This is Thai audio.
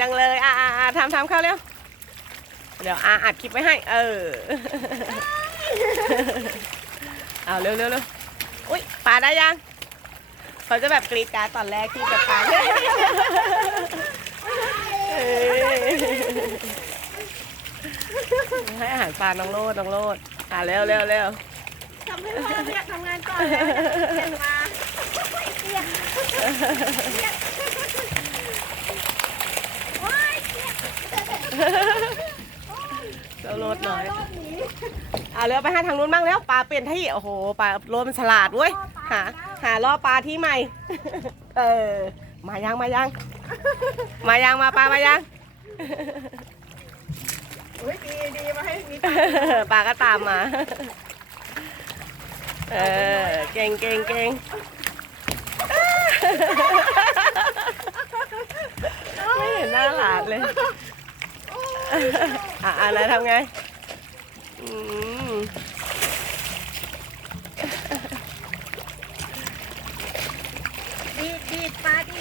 จังเลย อ่าอาทำทำเข้าเร็ว เดี๋ยวอาอัดคลิปไว้ให้ เออ เอาเร็วเร็วเร็วอุ้ยปลาได้ยัง เขาจะแบบกรีดการตอนแรกที่จะปลาให้อาหารปลาน้องโลดน้องโลดอ่าเร็วเร็วเร็วทำให้พ่ออยกทำงานก่อนเลยเก็บมาเปียกว้ายเปียก เจ้าโลดหน่อยอบนี้เอาเร็วไปให้ทางนู้นบ้างแล้วปลาเปลี่ยนที่โอ้โหปลาโลมันฉลาดเว้ยหาหาล่อปลาที่ใหม่ เออ มายังมายัง มายังมาปลามายังอุ้ยดีดีมาให้มีปลาก็ตามมา เออเก่งเก่งเก่งไม่เห็นหน้าหลานเลย อะอะไรทำไงอืมดีดีปลาดี